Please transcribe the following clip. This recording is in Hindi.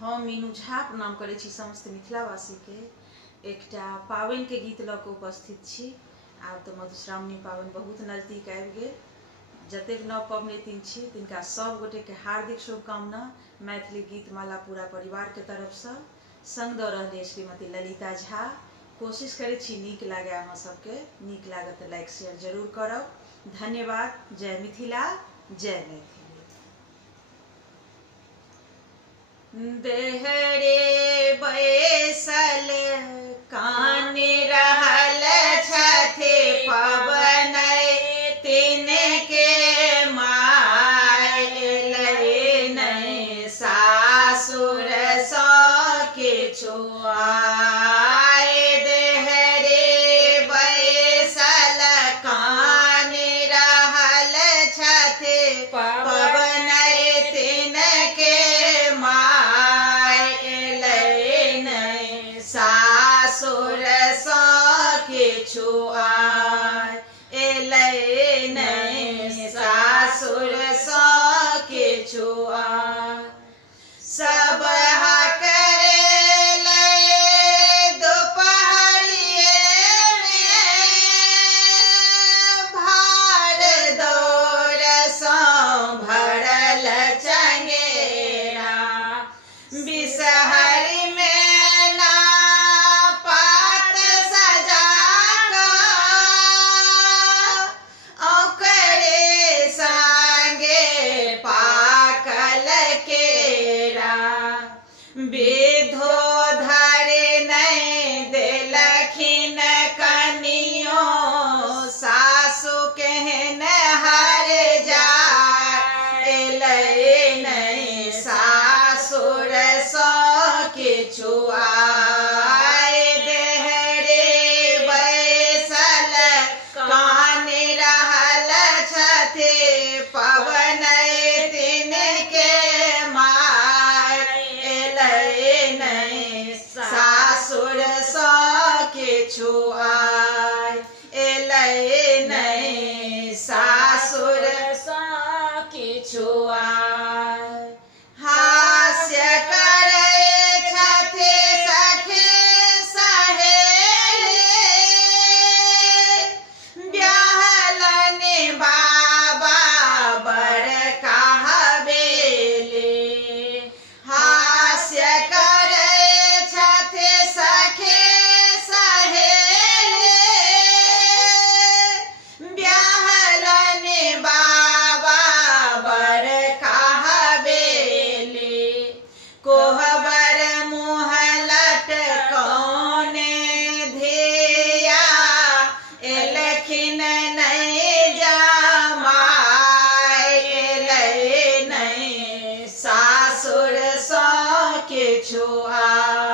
हम मीनू झा प्रणाम करै छी समस्त मिथिलावासी के। एकटा पावनि के गीत लऽ कऽ उपस्थित छी। आब तऽ मधुश्रावणी पावनि बहुत नजदीक आबि गेल। जतेक नव पबनैतिन छी तिनका सब गोटे के हार्दिक शुभकामना मैथिली गीतमाला पूरा परिवार के तरफसँ। संग दऽ रहल श्रीमती ललिता झा। कोशिश करै छी नीक लागे अहाँ सबके। नीक लागत तऽ लाइक शेयर जरूर करब। धन्यवाद। जय मिथिला, जय मैथिली। देहरे बैसल कान रहल छथि पबनैतिन के माय। नहि सासुर सँ किछु आय। देहरे बैसल कान रहल छथि पबनैतिन के सासुर सँ किछु आय। एलै नहि सासुर सँ किछु आय। सब बिसहरी में ना पात सजा ओकरे संगे पाकल केरा। विधो धरे नहीं देलखिन कनियो सासु केहन हर जाय। एलै नहीं सासुर सँ किछु आय। देहरे बैसल कान रहल छथि पबनैतिन के माय। एलै नहीं सासुर सँ किछु आय। एलै नहीं सासुर सँ किछु आय। हास्य करै छथि सखी सहेली ब्याहलनि बाबा बड़का हवेली। हास्य करै छथि सखी सहेली ब्याहलनि बाबा बड़का कोहबर मुँह लटकौने धिया। एलखिन नहीं जमाय। एलै नहीं सासुर सँ किछु आय।